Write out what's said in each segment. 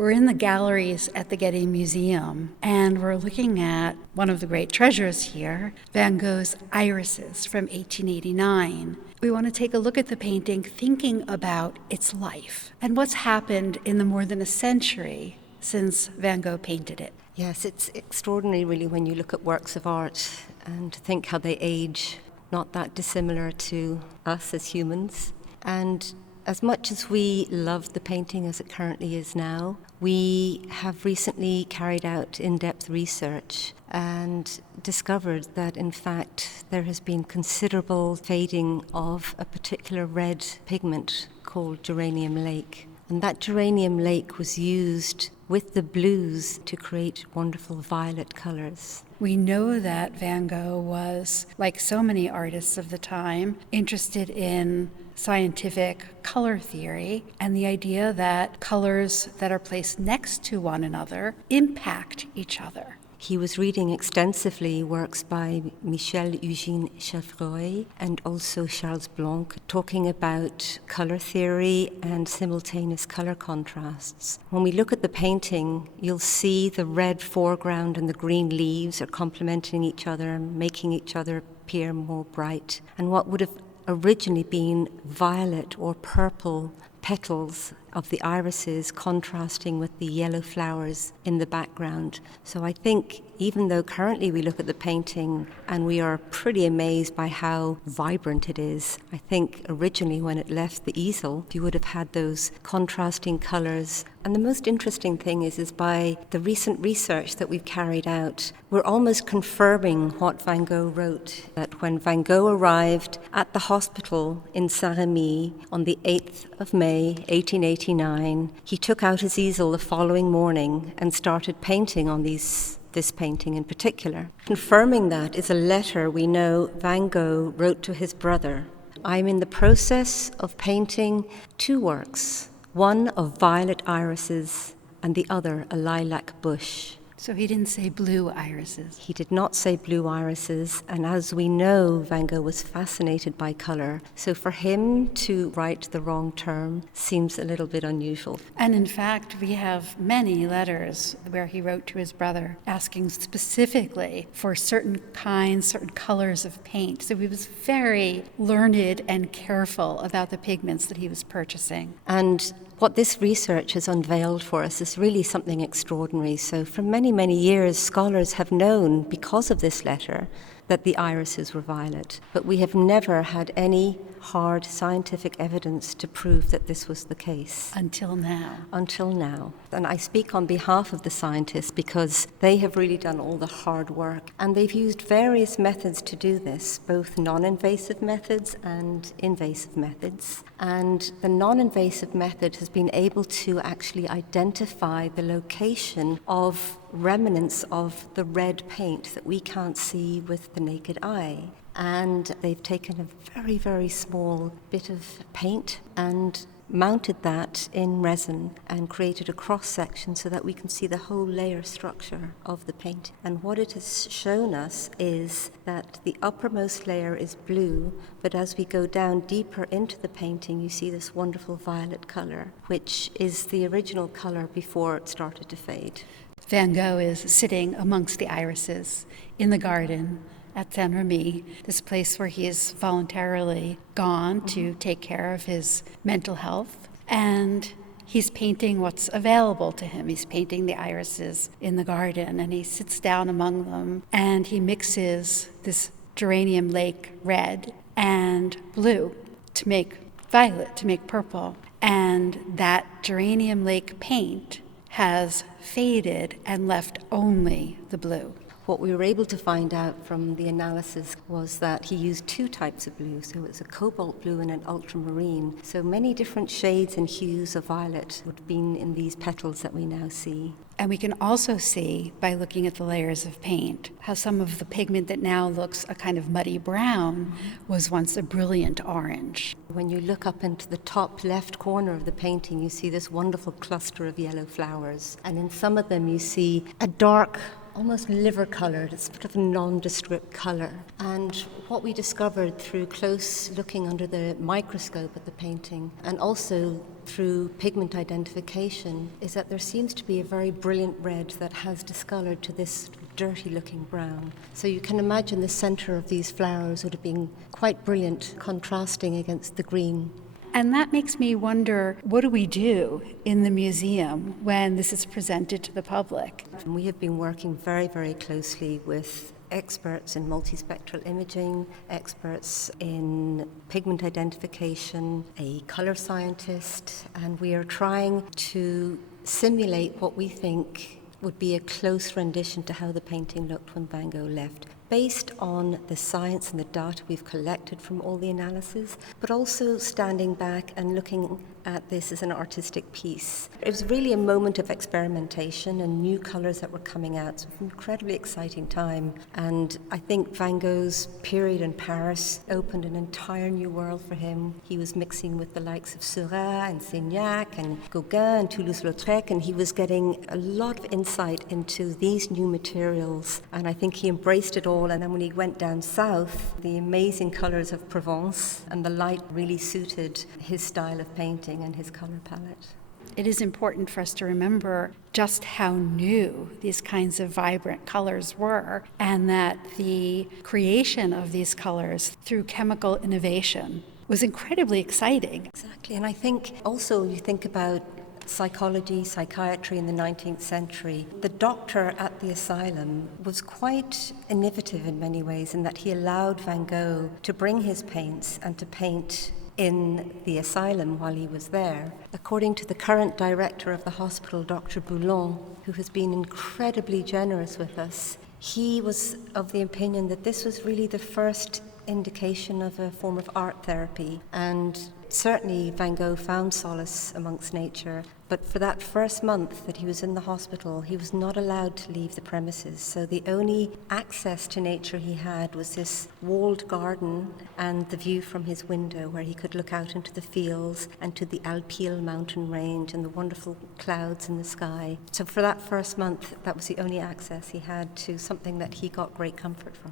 We're in the galleries at the Getty Museum, and we're looking at one of the great treasures here, Van Gogh's Irises from 1889. We want to take a look at the painting thinking about its life and what's happened in the more than a century since Van Gogh painted it. Yes, it's extraordinary really when you look at works of art and think how they age, not that dissimilar to us as humans. And as much as we love the painting as it currently is now, we have recently carried out in-depth research and discovered that in fact there has been considerable fading of a particular red pigment called geranium lake. And that geranium lake was used with the blues to create wonderful violet colors. We know that Van Gogh was, like so many artists of the time, interested in scientific color theory and the idea that colors that are placed next to one another impact each other. He was reading extensively works by Michel-Eugène Chevreul and also Charles Blanc, talking about color theory and simultaneous color contrasts. When we look at the painting, you'll see the red foreground and the green leaves are complementing each other and making each other appear more bright. And what would have originally been violet or purple petals of the irises contrasting with the yellow flowers in the background. So I think even though currently we look at the painting and we are pretty amazed by how vibrant it is, I think originally when it left the easel, you would have had those contrasting colors. And the most interesting thing is by the recent research that we've carried out, we're almost confirming what Van Gogh wrote, that when Van Gogh arrived at the hospital in Saint-Rémy on the 8th of May, 1889, he took out his easel the following morning and started painting on this painting in particular. Confirming that is a letter we know Van Gogh wrote to his brother. I'm in the process of painting two works, one of violet irises and the other a lilac bush. So he didn't say blue irises. He did not say blue irises, and as we know, Van Gogh was fascinated by color. So for him to write the wrong term seems a little bit unusual. And in fact, we have many letters where he wrote to his brother asking specifically for certain kinds, certain colors of paint. So he was very learned and careful about the pigments that he was purchasing. And what this research has unveiled for us is really something extraordinary. So for many, many years, scholars have known, because of this letter, that the irises were violet. But we have never had any hard scientific evidence to prove that this was the case. Until now. Until now. And I speak on behalf of the scientists because they have really done all the hard work. And they've used various methods to do this, both non-invasive methods and invasive methods. And the non-invasive method has been able to actually identify the location of remnants of the red paint that we can't see with the naked eye. And they've taken a very, very small bit of paint and mounted that in resin and created a cross-section so that we can see the whole layer structure of the paint. And what it has shown us is that the uppermost layer is blue, but as we go down deeper into the painting, you see this wonderful violet color, which is the original color before it started to fade. Van Gogh is sitting amongst the irises in the garden at Saint-Rémy, this place where he has voluntarily gone to take care of his mental health. And he's painting what's available to him. He's painting the irises in the garden, and he sits down among them, and he mixes this geranium lake red and blue to make violet, to make purple. And that geranium lake paint has faded and left only the blue. What we were able to find out from the analysis was that he used two types of blue. So it's a cobalt blue and an ultramarine. So many different shades and hues of violet would have been in these petals that we now see. And we can also see, by looking at the layers of paint, how some of the pigment that now looks a kind of muddy brown was once a brilliant orange. When you look up into the top left corner of the painting, you see this wonderful cluster of yellow flowers. And in some of them, you see a dark almost liver coloured. It's sort of a nondescript colour. And what we discovered through close looking under the microscope at the painting, and also through pigment identification, is that there seems to be a very brilliant red that has discoloured to this dirty looking brown. So you can imagine the centre of these flowers would have been quite brilliant, contrasting against the green. And that makes me wonder, what do we do in the museum when this is presented to the public? And we have been working very, very closely with experts in multispectral imaging, experts in pigment identification, a colour scientist, and we are trying to simulate what we think would be a close rendition to how the painting looked when Van Gogh left, based on the science and the data we've collected from all the analysis, but also standing back and looking at this as an artistic piece. It was really a moment of experimentation and new colours that were coming out. So it was an incredibly exciting time. And I think Van Gogh's period in Paris opened an entire new world for him. He was mixing with the likes of Seurat and Signac and Gauguin and Toulouse-Lautrec, and he was getting a lot of insight into these new materials. And I think he embraced it all. And then when he went down south, the amazing colours of Provence and the light really suited his style of painting and his colour palette. It is important for us to remember just how new these kinds of vibrant colors were, and that the creation of these colors through chemical innovation was incredibly exciting. Exactly, and I think also you think about psychology, psychiatry in the 19th century. The doctor at the asylum was quite innovative in many ways in that he allowed Van Gogh to bring his paints and to paint in the asylum while he was there. According to the current director of the hospital, Dr. Boulon, who has been incredibly generous with us, he was of the opinion that this was really the first indication of a form of art therapy. And certainly Van Gogh found solace amongst nature, but for that first month that he was in the hospital, he was not allowed to leave the premises. So the only access to nature he had was this walled garden and the view from his window where he could look out into the fields and to the Alpilles mountain range and the wonderful clouds in the sky. So for that first month, that was the only access he had to something that he got great comfort from.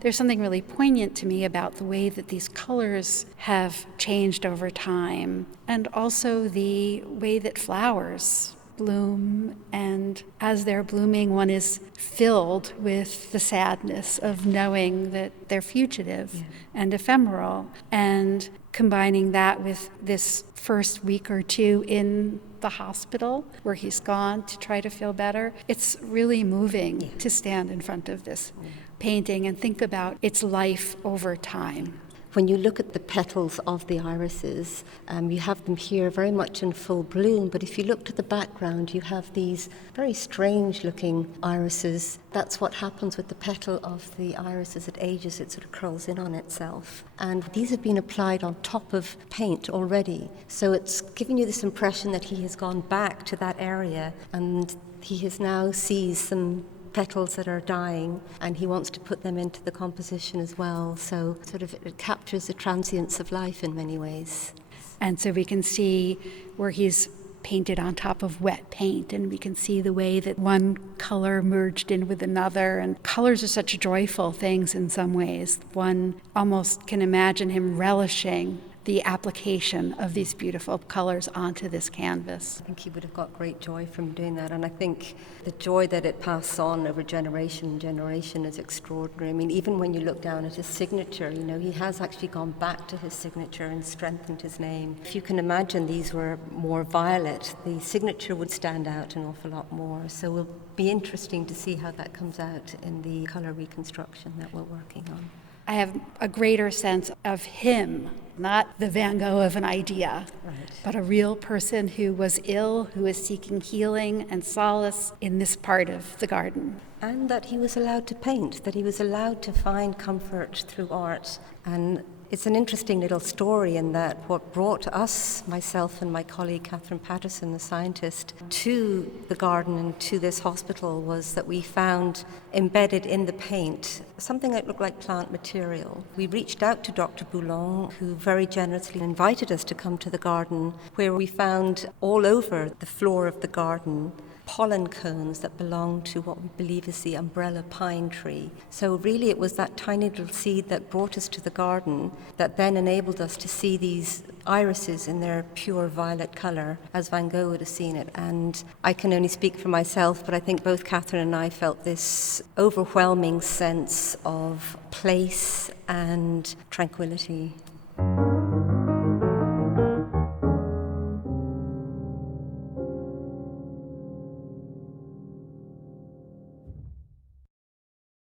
There's something really poignant to me about the way that these colors have changed over time, and also the way that flowers bloom, and as they're blooming, one is filled with the sadness of knowing that they're fugitive and ephemeral, and combining that with this first week or two in the hospital where he's gone to try to feel better. It's really moving to stand in front of this painting and think about its life over time. When you look at the petals of the irises, you have them here very much in full bloom, but if you look to the background, you have these very strange looking irises. That's what happens with the petal of the iris as it ages, it sort of curls in on itself. And these have been applied on top of paint already, so it's giving you this impression that he has gone back to that area and he has now seized some petals that are dying, and he wants to put them into the composition as well. So sort of it captures the transience of life in many ways. And so we can see where he's painted on top of wet paint, and we can see the way that one color merged in with another. And colors are such joyful things in some ways. One almost can imagine him relishing the application of these beautiful colors onto this canvas. I think he would have got great joy from doing that, and I think the joy that it passes on over generation and generation is extraordinary. I mean, even when you look down at his signature, you know, he has actually gone back to his signature and strengthened his name. If you can imagine these were more violet, the signature would stand out an awful lot more. So it will be interesting to see how that comes out in the color reconstruction that we're working on. I have a greater sense of him, not the Van Gogh of an idea, but a real person who was ill, who is seeking healing and solace in this part of the garden. And that he was allowed to paint, that he was allowed to find comfort through art. And it's an interesting little story in that what brought us, myself and my colleague Catherine Patterson, the scientist, to the garden and to this hospital was that we found embedded in the paint something that looked like plant material. We reached out to Dr. Boulon, who very generously invited us to come to the garden, where we found all over the floor of the garden pollen cones that belong to what we believe is the umbrella pine tree. So really it was that tiny little seed that brought us to the garden that then enabled us to see these irises in their pure violet colour as Van Gogh would have seen it. And I can only speak for myself, but I think both Catherine and I felt this overwhelming sense of place and tranquility.